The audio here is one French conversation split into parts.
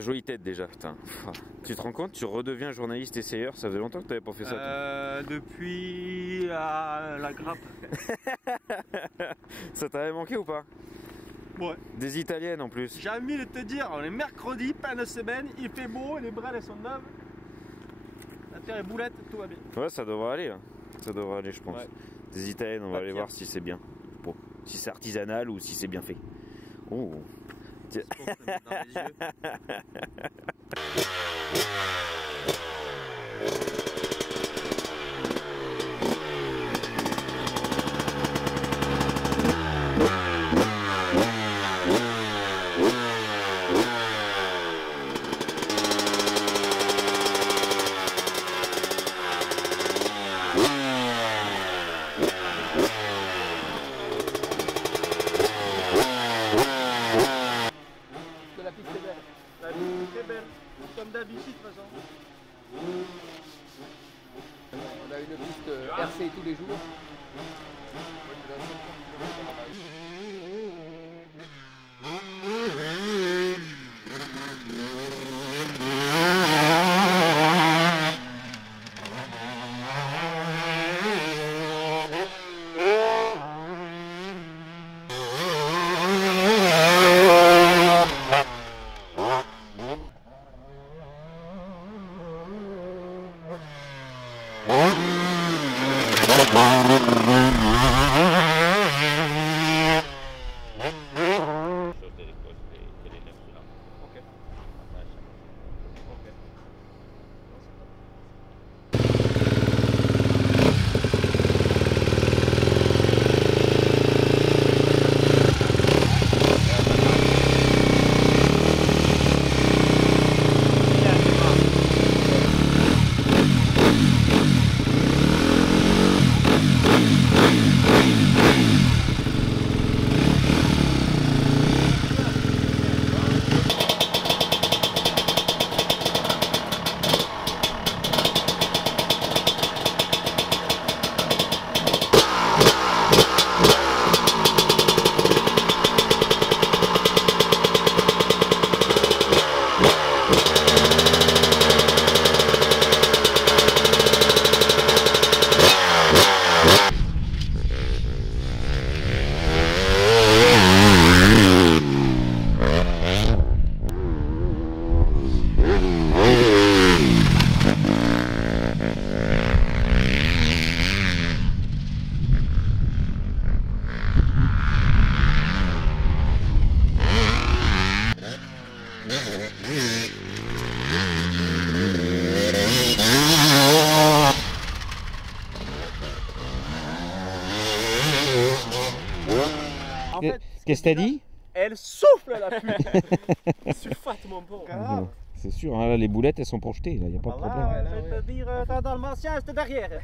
La jolie tête déjà, putain. Tu te rends compte, tu redeviens journaliste essayeur, ça faisait longtemps que tu n'avais pas fait ça. Depuis la grappe. Ça t'avait manqué ou pas? Ouais. Des italiennes en plus. J'ai envie de te dire, on est mercredi, pas de semaine, il fait beau, les brailes elles sont neuves. La terre est boulette, tout va bien. Ouais, ça devrait aller, hein. Ça devrait aller, je pense. Ouais. Des italiennes, on va aller voir si c'est bien. Bon, si c'est artisanal ou si c'est bien fait. Oh. Tiens. Dans les yeux. Comme d'habitude de toute façon. On a une piste RC tous les jours. Qu'est-ce que t'as dit? Elle souffle la pute. Sulfate mon pauvre. C'est sûr, hein, là, les boulettes elles sont projetées, il n'y a pas de problème. Je vais te dire, t'as dans le martien, c'était derrière. Là,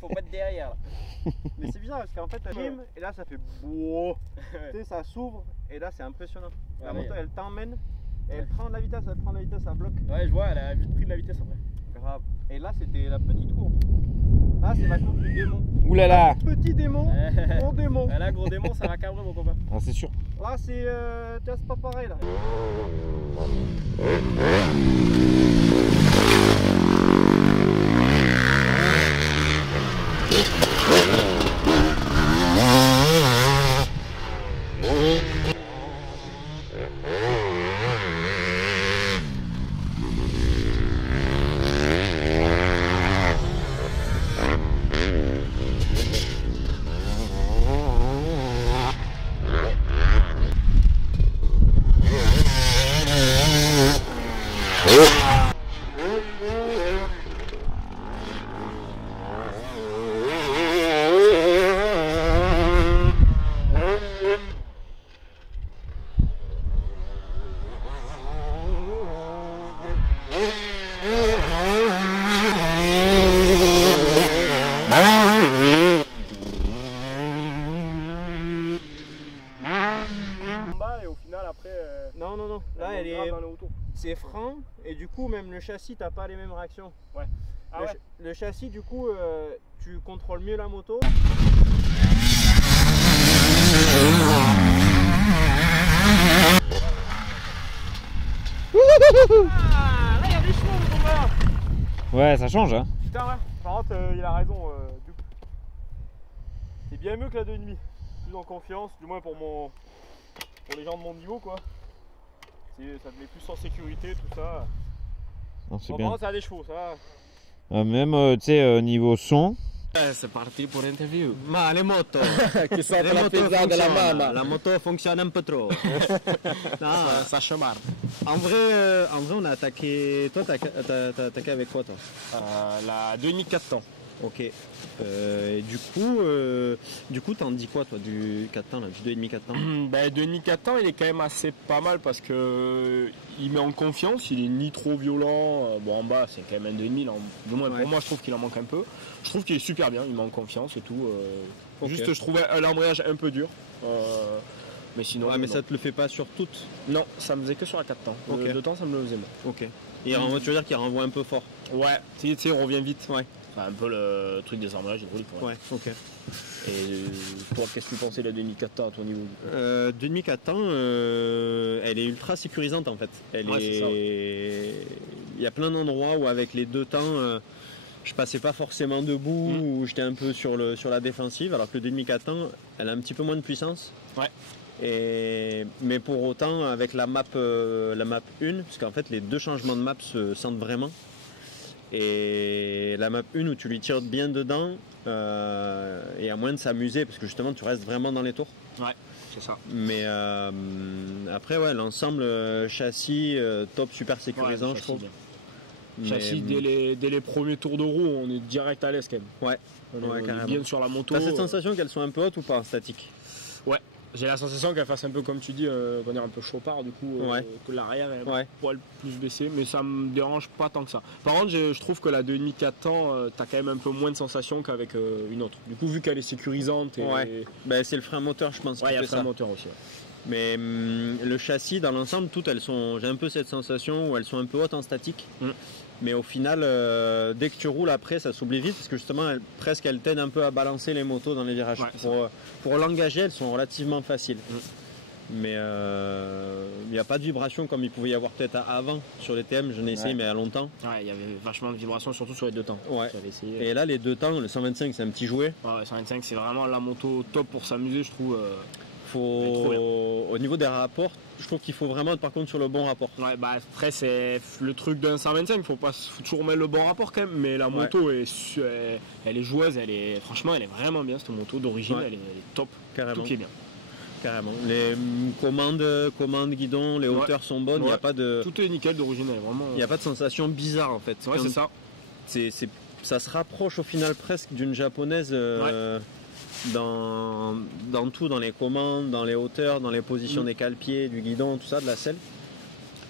faut pas être derrière. Là. Mais c'est bizarre parce qu'en fait, elle rime et là ça fait beau. Tu sais, ça s'ouvre et là c'est impressionnant. La moto elle t'emmène et elle prend de la vitesse, ça bloque. Ouais, je vois, elle a vite pris de la vitesse après. Grave. Et là c'était la petite courbe. Là c'est la courbe du démon. Oulala. Petit démon, gros démon. Là, gros démon, ça va cabrer mon copain. Ah, c'est sûr. Là c'est pas pareil là. Non, là elle est... c'est frein et du coup même le châssis t'as pas les mêmes réactions. Ouais. Ah ouais. Le châssis du coup tu contrôles mieux la moto. Ouais, ça change, hein. Putain, ouais. Par contre, il a raison. C'est bien mieux que la 2,5. Plus en confiance, du moins pour les gens de mon niveau, quoi. Ça te met plus en sécurité, tout ça. Non, c'est Bon, bien. par contre, ça a des chevaux, ça. Même, tu sais, niveau son. C'est parti pour l'interview. Ma les motos, Che sono le la motos pizza della fonctionnent. mamma. La moto fonctionne un peu trop. Non, Ça chemarde. en vrai, on a attaqué. Toi, t'as attaqué avec quoi, toi? La 2,5 4 temps. Ok. Du coup, t'en dis quoi, toi, du 4 temps, là, du 2,5 4 temps? Ben, 2,5 4 temps, il est quand même assez pas mal parce que il met en confiance, il est ni trop violent. Bon, en bas, c'est quand même un 2,5. Du moins, Ouais. pour moi, je trouve qu'il en manque un peu. Je trouve qu'il est super bien, il met en confiance et tout. Ok. Juste, je trouvais l'embrayage un peu dur. Mais sinon. Ouais, mais non. ça te le fait pas sur toutes. Non, ça me faisait que sur la 4 temps. Ok. Le 2 temps, ça me le faisait moins. Ok. Tu veux dire qu'il renvoie un peu fort? Ouais, tu sais, on revient vite. Ouais. Enfin, un peu le truc des embrayages hydrauliques. Ouais. Ouais, ok. Et toi, qu'est-ce que tu pensais de la 2,5 4 temps à ton niveau? 2,5 4 temps, elle est ultra sécurisante en fait. Ouais, c'est ça, Il y a plein d'endroits où avec les 2 temps, je passais pas forcément debout ou j'étais un peu sur la défensive, alors que le 2,5 4 temps, elle a un petit peu moins de puissance. Ouais. Mais pour autant, avec la map 1, parce qu'en fait les deux changements de map se sentent vraiment. Et la map 1 où tu lui tires bien dedans, et à moins de s'amuser, parce que justement tu restes vraiment dans les tours. Ouais, c'est ça. Mais après, ouais, l'ensemble châssis top, super sécurisant, Ouais, je trouve. bien. Mais, Châssis, dès les premiers tours de roue, on est direct à l'aise quand même. Ouais, On ouais, est carrément. bien sur la moto. T'as cette sensation qu'elles sont un peu hautes ou pas en statique? J'ai la sensation qu'elle fasse un peu comme tu dis, qu'on est un peu chopard du coup, Ouais. que l'arrière est Ouais. un poil plus baissé, mais ça me dérange pas tant que ça. Par contre, je trouve que la 2,5 4 temps, t'as quand même un peu moins de sensation qu'avec une autre. Du coup, vu qu'elle est sécurisante et. Ouais. Ben, c'est le frein moteur, je pense, Ouais, qui il y a fait le frein ça. moteur aussi. Ouais. Mais le châssis, dans l'ensemble, toutes elles sont. J'ai un peu cette sensation où elles sont un peu hautes en statique. Mais au final, dès que tu roules après, ça s'oublie vite parce que justement, elles t'aident un peu à balancer les motos dans les virages. Ouais, pour l'engager, elles sont relativement faciles. Mais il n'y a pas de vibration comme il pouvait y avoir peut-être avant sur les TM. Je n'ai essayé, mais il y a longtemps. Ouais, il y avait vachement de vibrations, surtout sur les 2 temps. Ouais. J'avais essayé. Et là, les 2 temps, le 125, c'est un petit jouet. Ouais, 125, c'est vraiment la moto top pour s'amuser, je trouve. trop bien. Au niveau des rapports, je trouve qu'il faut vraiment être par contre sur le bon rapport. Ouais, bah après, c'est le truc d'un 125, faut toujours mettre le bon rapport quand même, mais la moto, elle est joueuse, franchement, elle est vraiment bien cette moto d'origine, elle est top. Carrément. Tout qui est bien. Carrément. Les commandes guidon, les hauteurs sont bonnes, il n'y a pas de. Tout est nickel d'origine, elle est vraiment. Il n'y a pas de sensation bizarre en fait. Ouais, c'est ça. Ça se rapproche au final presque d'une japonaise dans tout, dans les commandes, dans les hauteurs, dans les positions des cale-pieds, du guidon, tout ça, de la selle.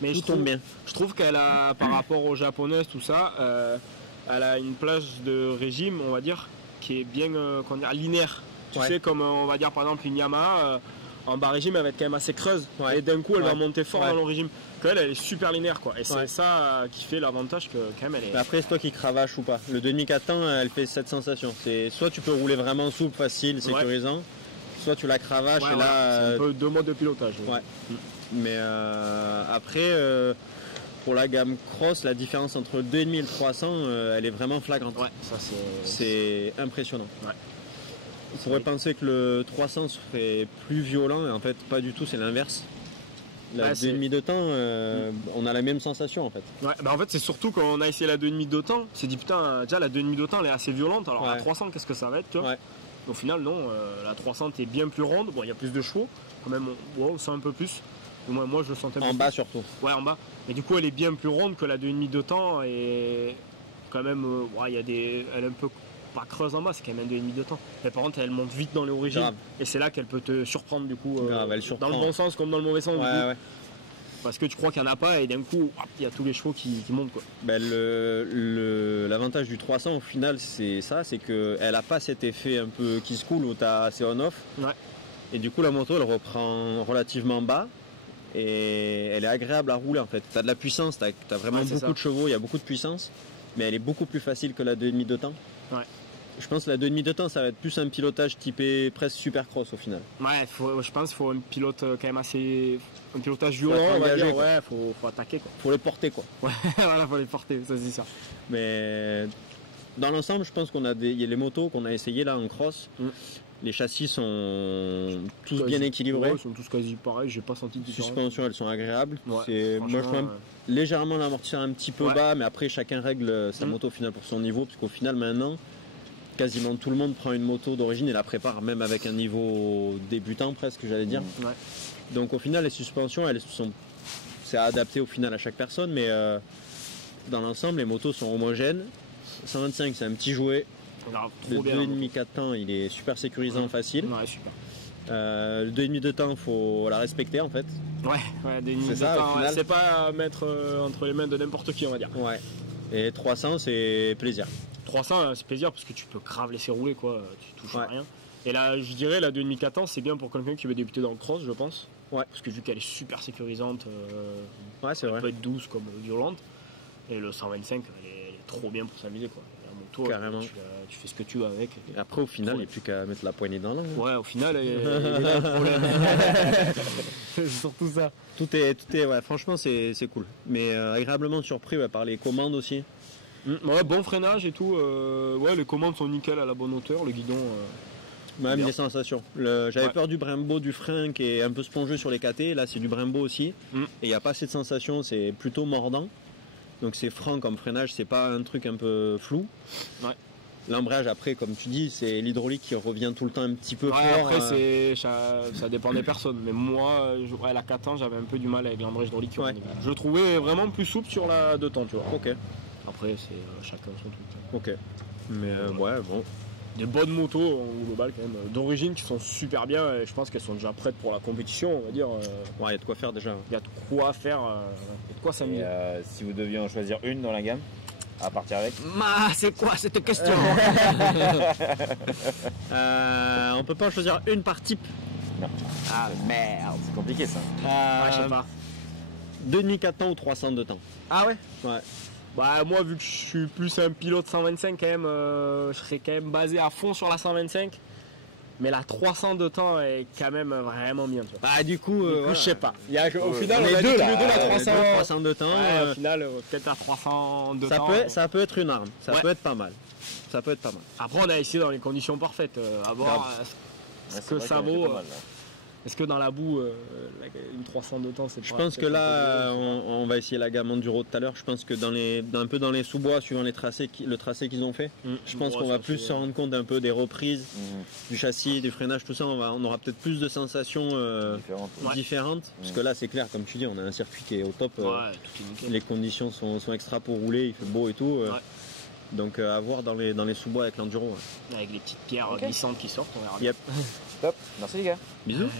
Mais tout tombe bien. Je trouve qu'elle a, par rapport aux japonaises, tout ça, elle a une plage de régime, on va dire, qui est bien linéaire. Tu sais, comme on va dire par exemple une Yamaha, en bas régime, elle va être quand même assez creuse. Et d'un coup, elle va monter fort dans le régime. Elle est super linéaire, quoi. Et c'est ça qui fait l'avantage que quand même elle est. Mais après, c'est toi qui cravache ou pas. Le 2,5 temps, elle fait cette sensation. C'est soit tu peux rouler vraiment souple, facile, sécurisant, soit tu la cravaches et là. C'est un peu 2 modes de pilotage. Ouais. Mais après, pour la gamme cross, la différence entre le 2,5 et le 300, elle est vraiment flagrante. Ouais, ça c'est impressionnant. Ouais. On pourrait penser que le 300 serait plus violent, et en fait, pas du tout, c'est l'inverse. La 2,5 de temps, on a la même sensation en fait. Ouais, bah en fait, c'est surtout quand on a essayé la 2,5 de temps, on s'est dit putain, déjà la 2,5 de temps elle est assez violente, alors la 300, qu'est-ce que ça va être, tu vois. Au final, non, la 300 est bien plus ronde, bon, il y a plus de chevaux, quand même, on sent un peu plus. Moi, je le sentais un peu en bas plus. surtout. Ouais, en bas. Mais du coup, elle est bien plus ronde que la 2,5 de temps et quand même, elle est un peu pas creuse en bas, c'est quand même un 2,5 de temps. Mais par contre, elle monte vite dans les origines. Grave. Et c'est là qu'elle peut te surprendre du coup. Grave, elle surprend. Dans le bon sens comme dans le mauvais sens. Du coup. Parce que tu crois qu'il n'y en a pas et d'un coup, il y a tous les chevaux qui montent, quoi. Ben l'avantage du 300 au final, c'est ça, c'est qu'elle n'a pas cet effet un peu qui se coule où c'est on-off. Ouais. Et du coup, la moto, elle reprend relativement bas. Et elle est agréable à rouler en fait. Tu as de la puissance, tu as vraiment beaucoup de chevaux, il y a beaucoup de puissance. Mais elle est beaucoup plus facile que la 2,5 de temps. Ouais. Je pense que la 2,5 de temps, ça va être plus un pilotage typé presque supercross au final. Ouais, je pense qu'il faut un pilote quand même assez. Un pilotage violent, Faut on va engagé, dire. quoi. Ouais, faut attaquer quoi. Faut les porter quoi. Ouais, voilà, faut les porter, ça c'est ça. Mais dans l'ensemble, je pense il y a les motos qu'on a essayées là en cross. Les châssis sont tous bien équilibrés. Ouais, ils sont tous quasi pareils, j'ai pas senti de Les différence. suspensions, elles sont agréables. Ouais, Moi, je trouve légèrement l'amortisseur un petit peu bas, mais après, chacun règle sa moto au final pour son niveau, parce qu'au final, maintenant, quasiment tout le monde prend une moto d'origine et la prépare, même avec un niveau débutant presque, j'allais dire. Ouais. Donc au final, les suspensions, c'est adapté au final à chaque personne, mais dans l'ensemble, les motos sont homogènes. 125, c'est un petit jouet. Le 2,5 4 temps, il est super sécurisant, facile. Ouais, super. Le 2,5 de temps, faut la respecter en fait. Ouais, 2,5 de temps, c'est pas à mettre entre les mains de n'importe qui, on va dire. Ouais. Et 300, c'est plaisir. 300, c'est plaisir parce que tu peux grave laisser rouler, quoi. Tu touches à rien. Et là, je dirais, la 2,5 4 temps, c'est bien pour quelqu'un qui veut débuter dans le cross, je pense. Ouais. Parce que vu qu'elle est super sécurisante, c'est vrai. Elle peut être douce comme violente. Et le 125, elle est trop bien pour s'amuser, quoi. La moto, carrément. Tu fais ce que tu veux avec. Et après, au final, il n'y a plus qu'à mettre la poignée dans l'angle. Ouais, au final, il est là le problème. C'est surtout ça. Tout est ouais, franchement, c'est cool. Mais agréablement surpris par les commandes aussi. Ouais, bon freinage et tout. Ouais, les commandes sont nickel à la bonne hauteur. Le guidon. Même les sensations. J'avais peur du Brembo du frein qui est un peu spongieux sur les KT. Là, c'est du Brembo aussi. Et il n'y a pas assez de sensations. C'est plutôt mordant. Donc c'est franc comme freinage, c'est pas un truc un peu flou. Ouais. L'embrayage après, comme tu dis, c'est l'hydraulique qui revient tout le temps un petit peu fort. Après ça dépend des personnes. Mais moi, à la 4 ans, j'avais un peu du mal avec l'embrayage hydraulique. Je le trouvais vraiment plus souple sur la 2 temps, tu vois. Ok. Après, c'est chacun son truc. Ok. Mais ouais, bon. Des bonnes motos en global quand même, d'origine qui sont super bien et je pense qu'elles sont déjà prêtes pour la compétition, on va dire. Ouais, il y a de quoi faire déjà. Il y a de quoi faire, il y a de quoi s'amuser. Si vous deviez en choisir une dans la gamme, à partir avec. C'est quoi cette question? On peut pas en choisir une par type. Non. Ah merde. C'est compliqué ça. Ouais, je sais pas. 2,5 4 temps ou 300 de temps. Ah ouais? Ouais. Bah moi vu que je suis plus un pilote 125 quand même, je serais quand même basé à fond sur la 125. Mais la 300 de temps est quand même vraiment bien. Tu vois. Ah du coup, je sais pas. Au final on a deux, la 300 de temps. Au final peut-être la 300 de temps. Ça peut être une arme, ça peut être pas mal. Ça peut être pas mal. Après on a essayé dans les conditions parfaites, à voir ce que ça vaut. Est-ce que dans la boue, une 300 de temps, c'est pas... Je pense que là, on va essayer la gamme Enduro tout à l'heure. Je pense que un peu dans les sous-bois, suivant le tracé qu'ils ont fait, je pense qu'on va plus se rendre compte un peu des reprises, du châssis, du freinage, tout ça. On aura peut-être plus de sensations différentes. Parce que là, c'est clair, comme tu dis, on a un circuit qui est au top. Les conditions sont extra pour rouler, il fait beau et tout. Donc à voir dans les sous-bois avec l'enduro. Avec les petites pierres glissantes qui sortent, on verra bien. Yep. Top, merci les gars. Bisous.